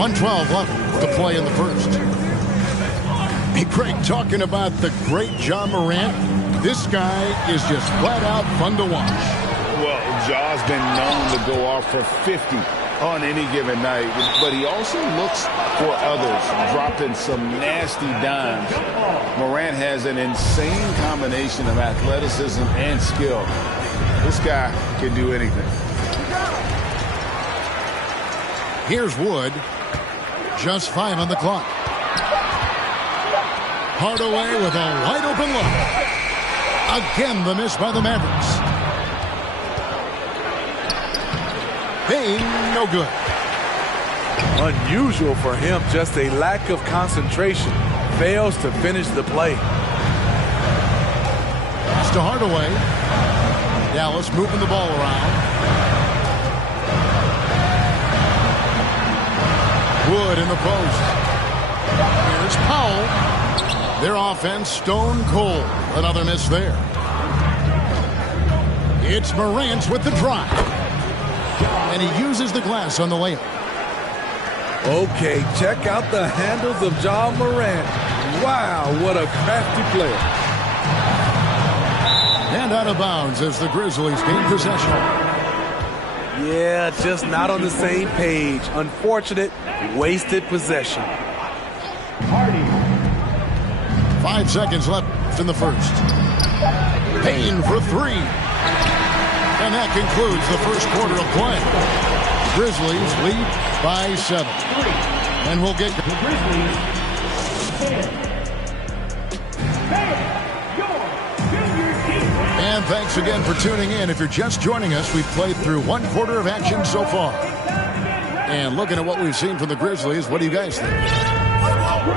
.112 left to play in the first. Hey, Craig, talking about the great Ja Morant, this guy is just flat out fun to watch. Well, Ja's been known to go off for 50 on any given night, but he also looks for others, dropping some nasty dimes. Morant has an insane combination of athleticism and skill. This guy can do anything. Here's Wood. Just 5 on the clock. Hardaway with a wide open look. Again, the miss by the Mavericks. Payne, no good. Unusual for him, just a lack of concentration. Fails to finish the play. Pass to Hardaway. Dallas moving the ball around. Wood in the post. Here's Powell. Their offense stone cold. Another miss there. It's Morant with the drive. And he uses the glass on the layup. Okay, check out the handles of Ja Morant. Wow, what a crafty player. And out of bounds as the Grizzlies gain possession. Yeah, just not on the same page. Unfortunate, wasted possession. 5 seconds left in the first. Payne for 3. And that concludes the first quarter of play. Grizzlies lead by 7. And we'll get the And thanks again for tuning in. If you're just joining us, we've played through 1 quarter of action so far. And looking at what we've seen from the Grizzlies, what do you guys think?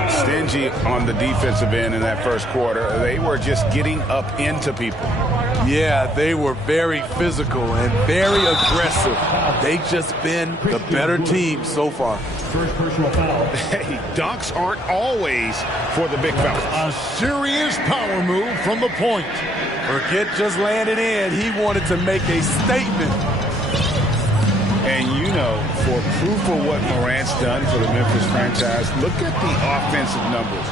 Stingy on the defensive end in that first quarter. They were just getting up into people. Yeah, they were very physical and very aggressive. They've just been the better team so far. First personal foul. Hey, dunks aren't always for the big fellas. A serious power move from the point. Forget just landing in. He wanted to make a statement. And you know, for proof of what Morant's done for the Memphis franchise, look at the offensive numbers.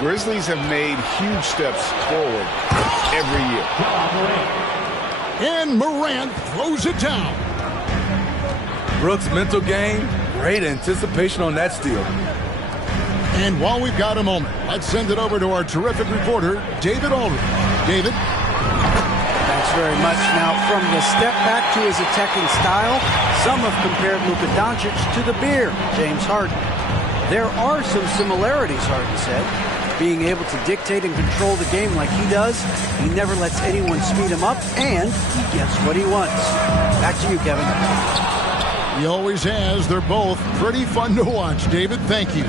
Grizzlies have made huge steps forward every year. And Morant throws it down. Brooks' mental game, great anticipation on that steal. And while we've got a moment, let's send it over to our terrific reporter, David Aldridge. David? Thanks very much. Now, from the step back to his attacking style, some have compared Luka Doncic to the bear, James Harden. There are some similarities, Harden said. Being able to dictate and control the game like he does, he never lets anyone speed him up, and he gets what he wants. Back to you, Kevin. He always has. They're both pretty fun to watch, David. Thank you.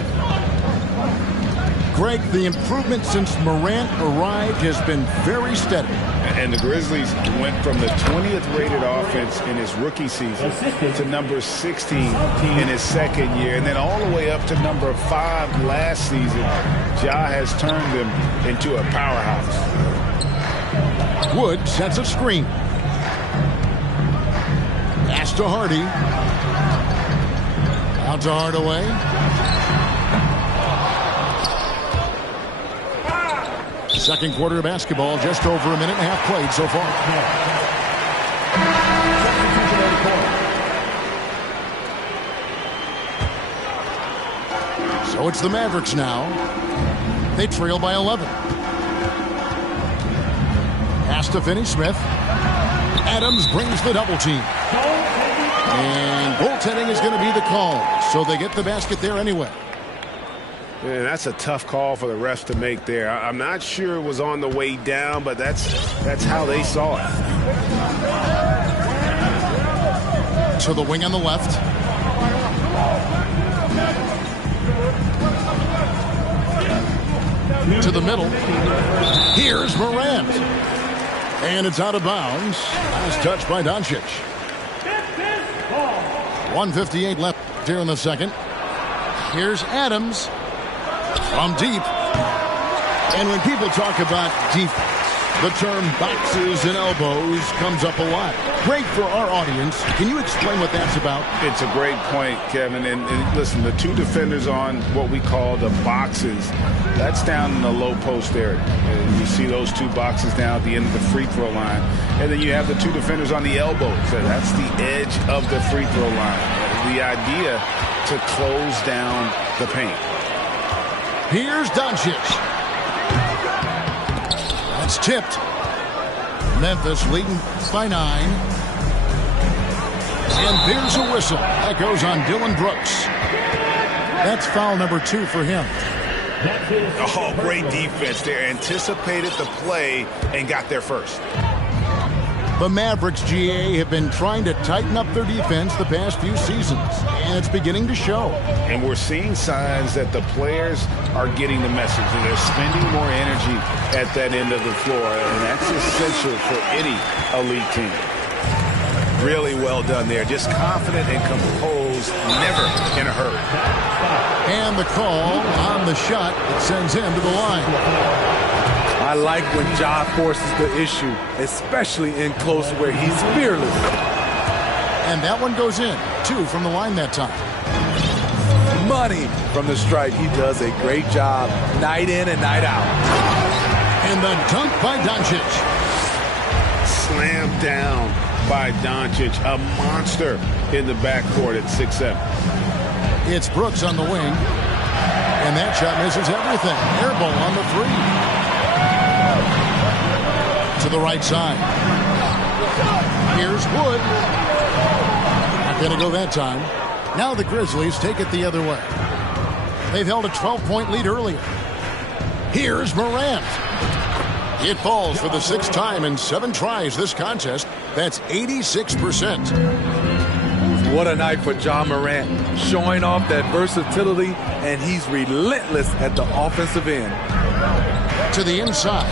Greg, the improvement since Morant arrived has been very steady. And the Grizzlies went from the 20th rated offense in his rookie season to number 16 in his second year, and then all the way up to number 5 last season. Ja has turned them into a powerhouse. Wood sets a screen. Pass to Hardy. Out to Hardaway. Second quarter of basketball, just over a minute and a half played so far. So it's the Mavericks now. They trail by 11. Pass to Finney-Smith. Adams brings the double team. And goaltending is going to be the call. So they get the basket there anyway. Man, that's a tough call for the refs to make there. I'm not sure it was on the way down, but that's how they saw it. To the wing on the left. To the middle. Here's Morant. And it's out of bounds. Last touch by Doncic. 1:58 left here in the second. Here's Adams from deep. And when people talk about defense, The term boxes and elbows comes up a lot. Great for our audience. Can you explain what that's about? It's a great point, Kevin. And listen, the two defenders on what we call the boxes, that's down in the low post area. And you see those two boxes down at the end of the free throw line. And then you have the two defenders on the elbows. That's the edge of the free throw line. The idea to close down the paint. Here's Doncic. That's tipped. Memphis leading by 9. And there's a whistle. That goes on Dylan Brooks. That's foul number 2 for him. Oh, great defense there. Anticipated the play and got there first. The Mavericks, GA, have been trying to tighten up their defense the past few seasons, and it's beginning to show. And we're seeing signs that the players are getting the message, and they're spending more energy at that end of the floor, and that's essential for any elite team. Really well done there. Just confident and composed, never in a hurry. And the call on the shot that sends him to the line. I like when Ja forces the issue, especially in close where he's fearless. And that one goes in. 2 from the line that time. Money from the stripe. He does a great job night in and night out. And the dunk by Doncic. Slammed down by Doncic. A monster in the backcourt at 6'7". It's Brooks on the wing. And that shot misses everything. Air ball on the 3. To the right side. Here's Wood. Not going to go that time. Now the Grizzlies take it the other way. They've held a 12-point lead earlier. Here's Morant. It falls for the 6th time in 7 tries this contest. That's 86%. What a night for Ja Morant. Showing off that versatility, and he's relentless at the offensive end. To the inside.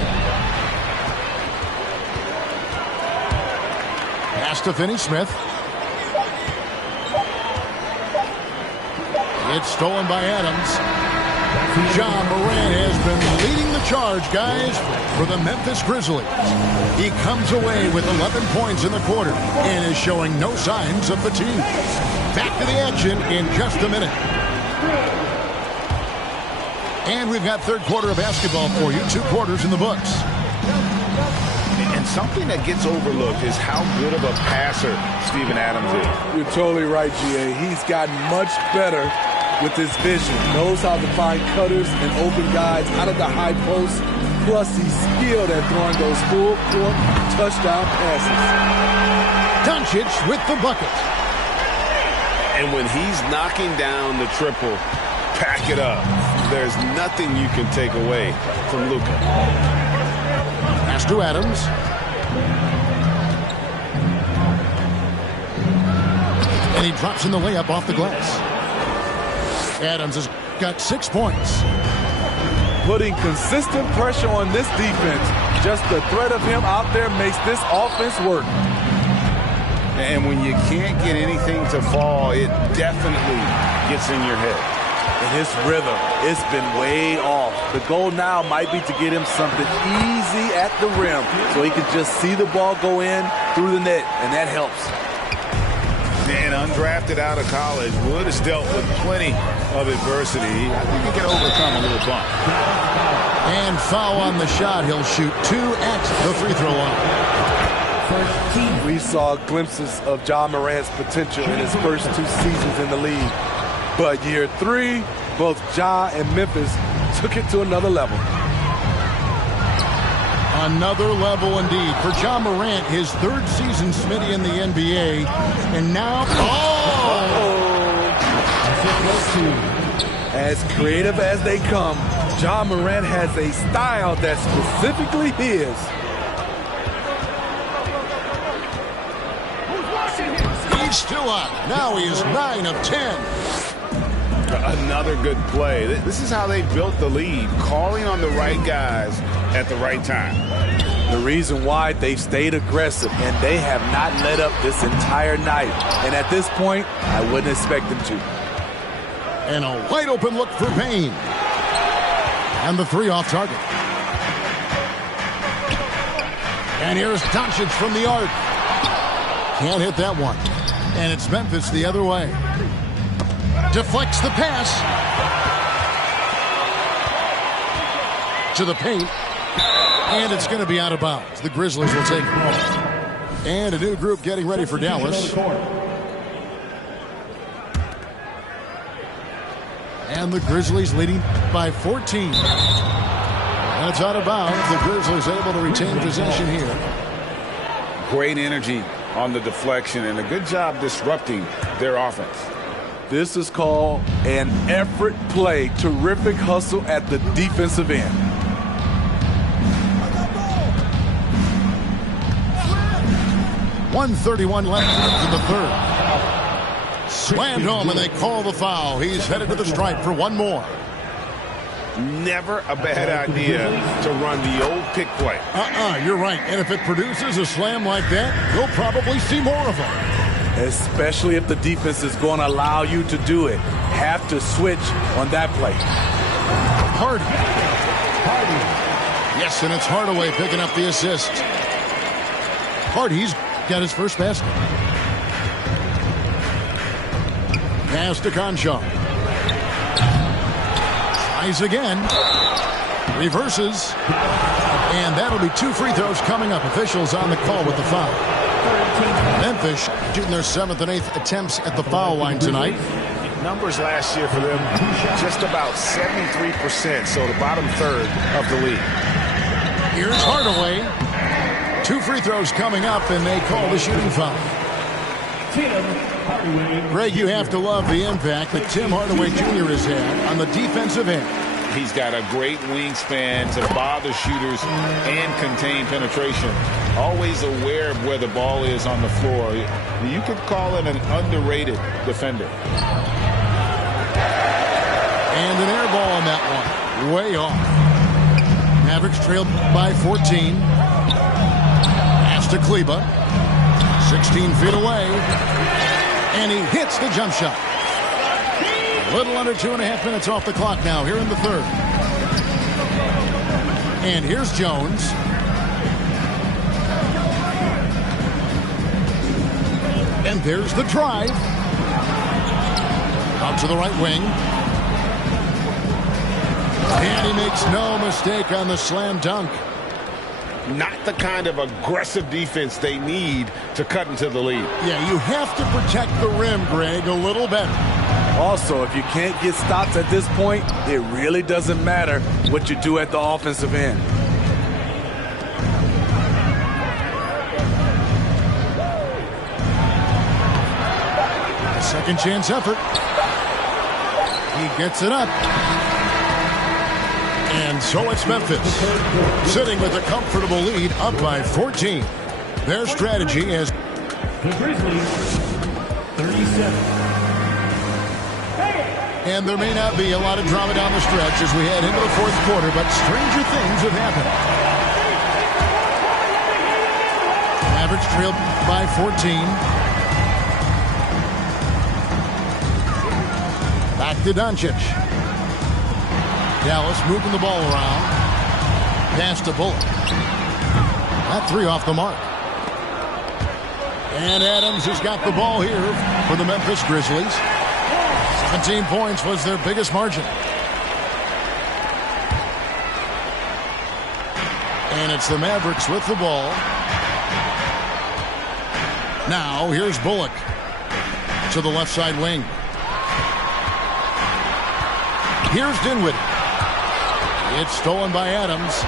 Pass to Finney-Smith. It's stolen by Adams. Ja Morant has been leading the charge, guys, for the Memphis Grizzlies. He comes away with 11 points in the quarter and is showing no signs of fatigue. Back to the action in just a minute. And we've got third quarter of basketball for you. 2 quarters in the books. And something that gets overlooked is how good of a passer Steven Adams is. You're totally right, GA. He's gotten much better with his vision. Knows how to find cutters and open guys out of the high post. Plus, he's skilled at throwing those full-court touchdown passes. Doncic with the bucket. And when he's knocking down the triple, pack it up. There's nothing you can take away from Luka. Pass to Adams. And he drops in the layup off the glass. Adams has got 6 points. Putting consistent pressure on this defense. Just the threat of him out there makes this offense work. And when you can't get anything to fall, it definitely gets in your head. And his rhythm, it's been way off. The goal now might be to get him something easy at the rim so he can just see the ball go in through the net, and that helps. And undrafted out of college, Wood has dealt with plenty of adversity. I think he can overcome a little bump. And foul on the shot. He'll shoot 2 at the free throw line. We saw glimpses of Ja Morant's potential in his first 2 seasons in the league. But year 3, both Ja and Memphis took it to another level. Another level indeed for Ja Morant, his 3rd season, Smitty, in the NBA. And now, As creative as they come, Ja Morant has a style that's specifically his. He's still up. Now he is 9 of 10. Another good play. This is how they built the lead, calling on the right guys at the right time. The reason why they've stayed aggressive, and they have not let up this entire night. And at this point, I wouldn't expect them to. And a wide open look for Payne. And the 3 off target. And here's Doncic from the arc. Can't hit that one. And it's Memphis the other way. Deflects the pass. To the paint. And it's going to be out of bounds. The Grizzlies will take it. And a new group getting ready for Dallas. And the Grizzlies leading by 14. That's out of bounds. The Grizzlies able to retain possession here. Great energy on the deflection and a good job disrupting their offense. This is called an effort play. Terrific hustle at the defensive end. .131 left in the third. Slammed home, and they call the foul. He's headed to the stripe for one more. Never a bad idea to run the old pick play. You're right. And if it produces a slam like that, you'll probably see more of them. Especially if the defense is going to allow you to do it. Have to switch on that play. Hardy. Yes, and it's Hardaway picking up the assist. Hardy's got his first basket. Pass to Conchar. Tries again. Reverses. And that'll be 2 free throws coming up. Officials on the call with the foul. Memphis shooting their 7th and 8th attempts at the foul line tonight. Numbers last year for them, just about 73%, so the bottom third of the league. Here's Hardaway. 2 free throws coming up, and they call the shooting foul. Greg, you have to love the impact that Tim Hardaway Jr. has had on the defensive end. He's got a great wingspan to bother shooters and contain penetration. Always aware of where the ball is on the floor. You could call it an underrated defender. And an air ball on that one. Way off. Mavericks trailed by 14. Pass to Kleber. 16 feet away. And he hits the jump shot. A little under 2.5 minutes off the clock now here in the third. And here's Jones. And there's the drive. Out to the right wing. And he makes no mistake on the slam dunk. Not the kind of aggressive defense they need to cut into the lead. Yeah, you have to protect the rim, Greg, a little better. Also, if you can't get stops at this point, it really doesn't matter what you do at the offensive end. A second chance effort. He gets it up. And so it's Memphis, sitting with a comfortable lead, up by 14. Their strategy is the Grizzlies 37. And there may not be a lot of drama down the stretch as we head into the fourth quarter, but stranger things have happened. Mavericks trailed by 14. Back to Doncic. Dallas moving the ball around. Pass to Bullock. That 3 off the mark. And Adams has got the ball here for the Memphis Grizzlies. 17 points was their biggest margin. And it's the Mavericks with the ball. Now here's Bullock to the left side wing. Here's Dinwiddie. It's stolen by Adams.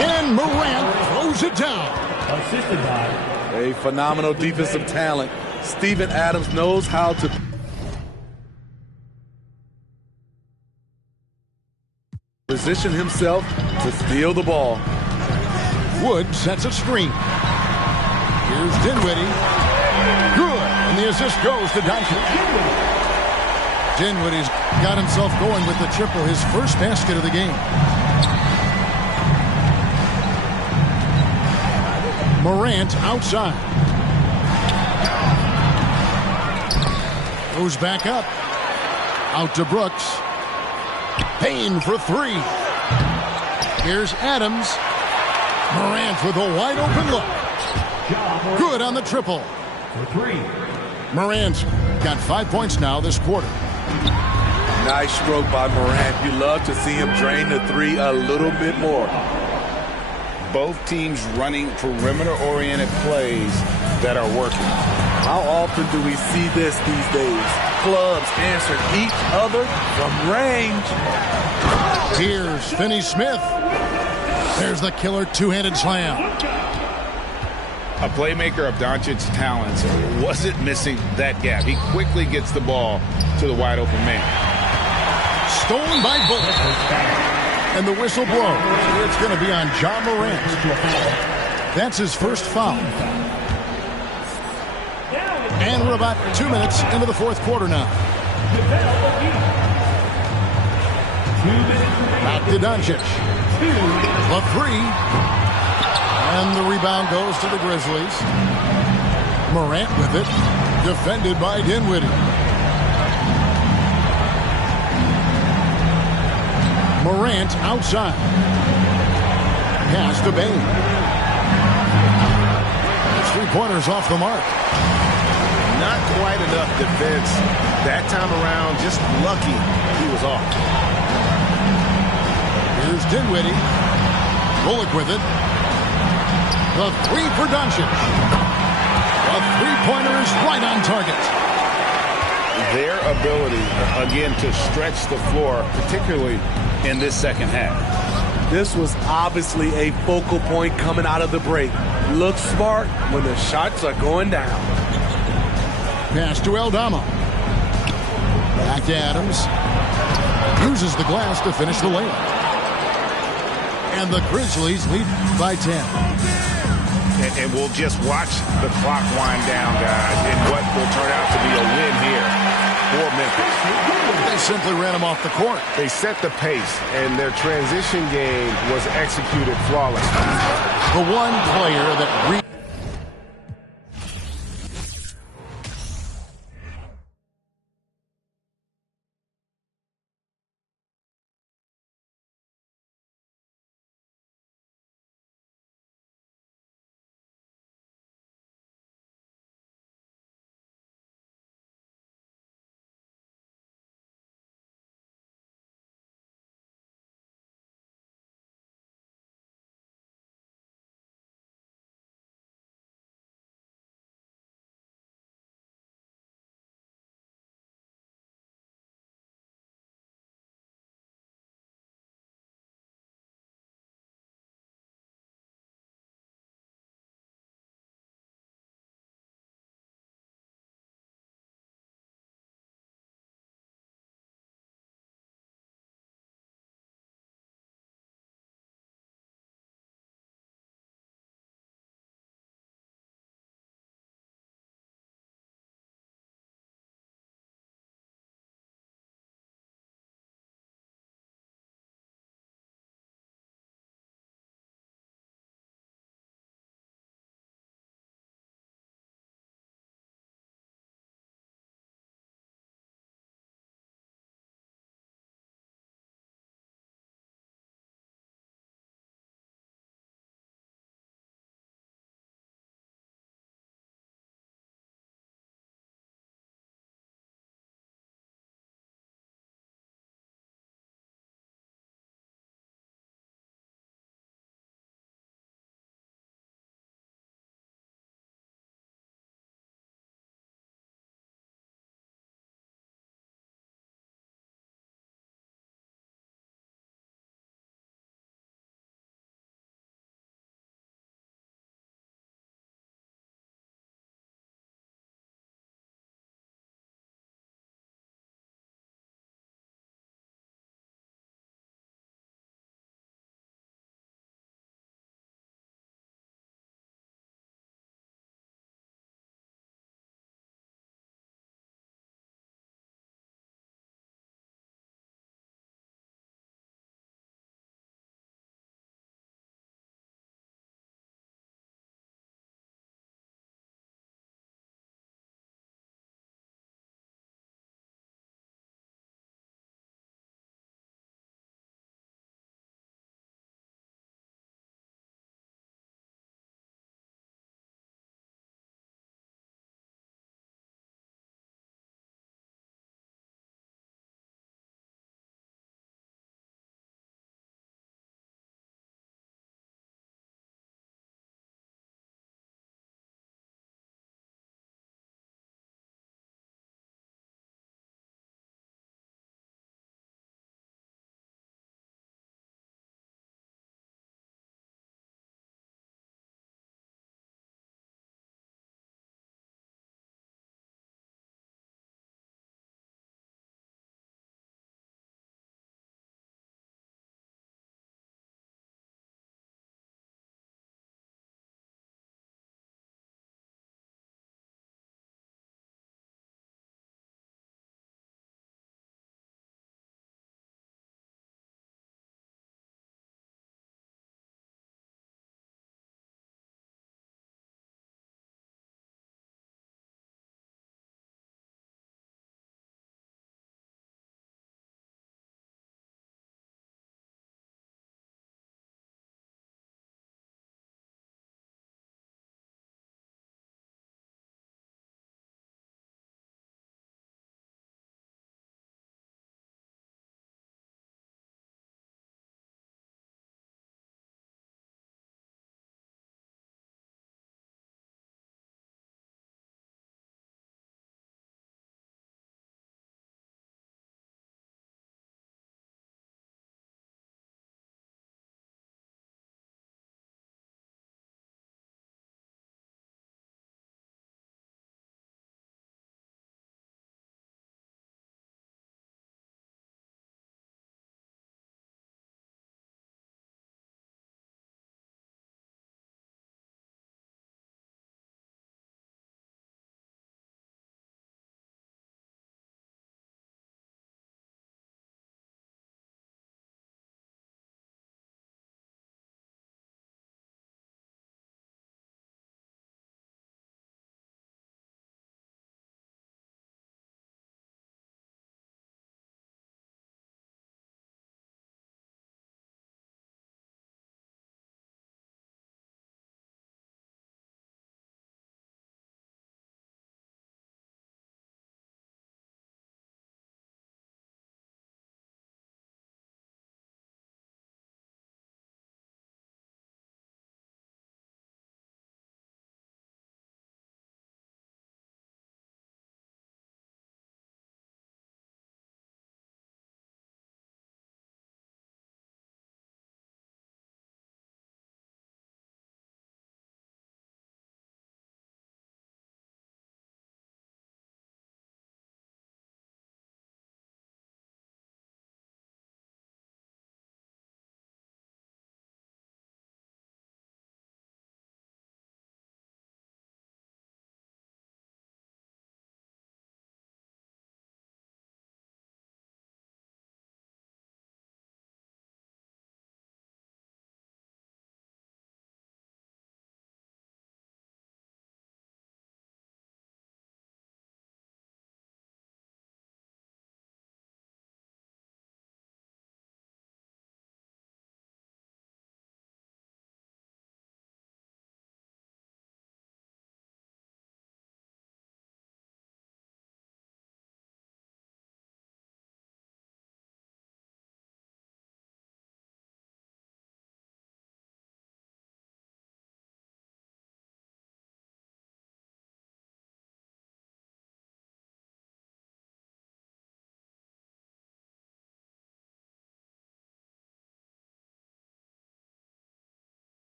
And Morant throws it down. Assisted by a phenomenal defensive talent. Steven Adams knows how to position himself to steal the ball. Wood sets a screen. Here's Dinwiddie. Good. And the assist goes to Doncic. Dinwiddie's got himself going with the triple, his first basket of the game. Morant outside. Goes back up. Out to Brooks. Payne for 3. Here's Adams. Morant with a wide open look. Good on the triple. For 3. Morant's got 5 points now this quarter. Nice stroke by Morant. You love to see him drain the three a little bit more. Both teams running perimeter-oriented plays that are working. How often do we see this these days? Clubs answer each other from range. Here's Finney-Smith. There's the killer two-handed slam. A playmaker of Doncic's talents wasn't missing that gap. He quickly gets the ball to the wide open man. Stolen by Bullock. And the whistle blows. It's going to be on Ja Morant. That's his first foul. And we're about 2 minutes into the fourth quarter now. Back to Doncic. The three. And the rebound goes to the Grizzlies. Morant with it. Defended by Dinwiddie. Morant outside. Pass to Bane. 3-pointers off the mark. Not quite enough defense that time around. Just lucky he was off. Here's Dinwiddie. Bullock with it. The three for Doncic. The three-pointer is right on target. Their ability, again, to stretch the floor, particularly in this second half. This was obviously a focal point coming out of the break. Look smart when the shots are going down. Pass to Aldama. Back to Adams. Uses the glass to finish the layup. And the Grizzlies lead by 10. And we'll just watch the clock wind down, guys, in what will turn out to be a win here for Memphis. They simply ran him off the court. They set the pace, and their transition game was executed flawlessly. The one player that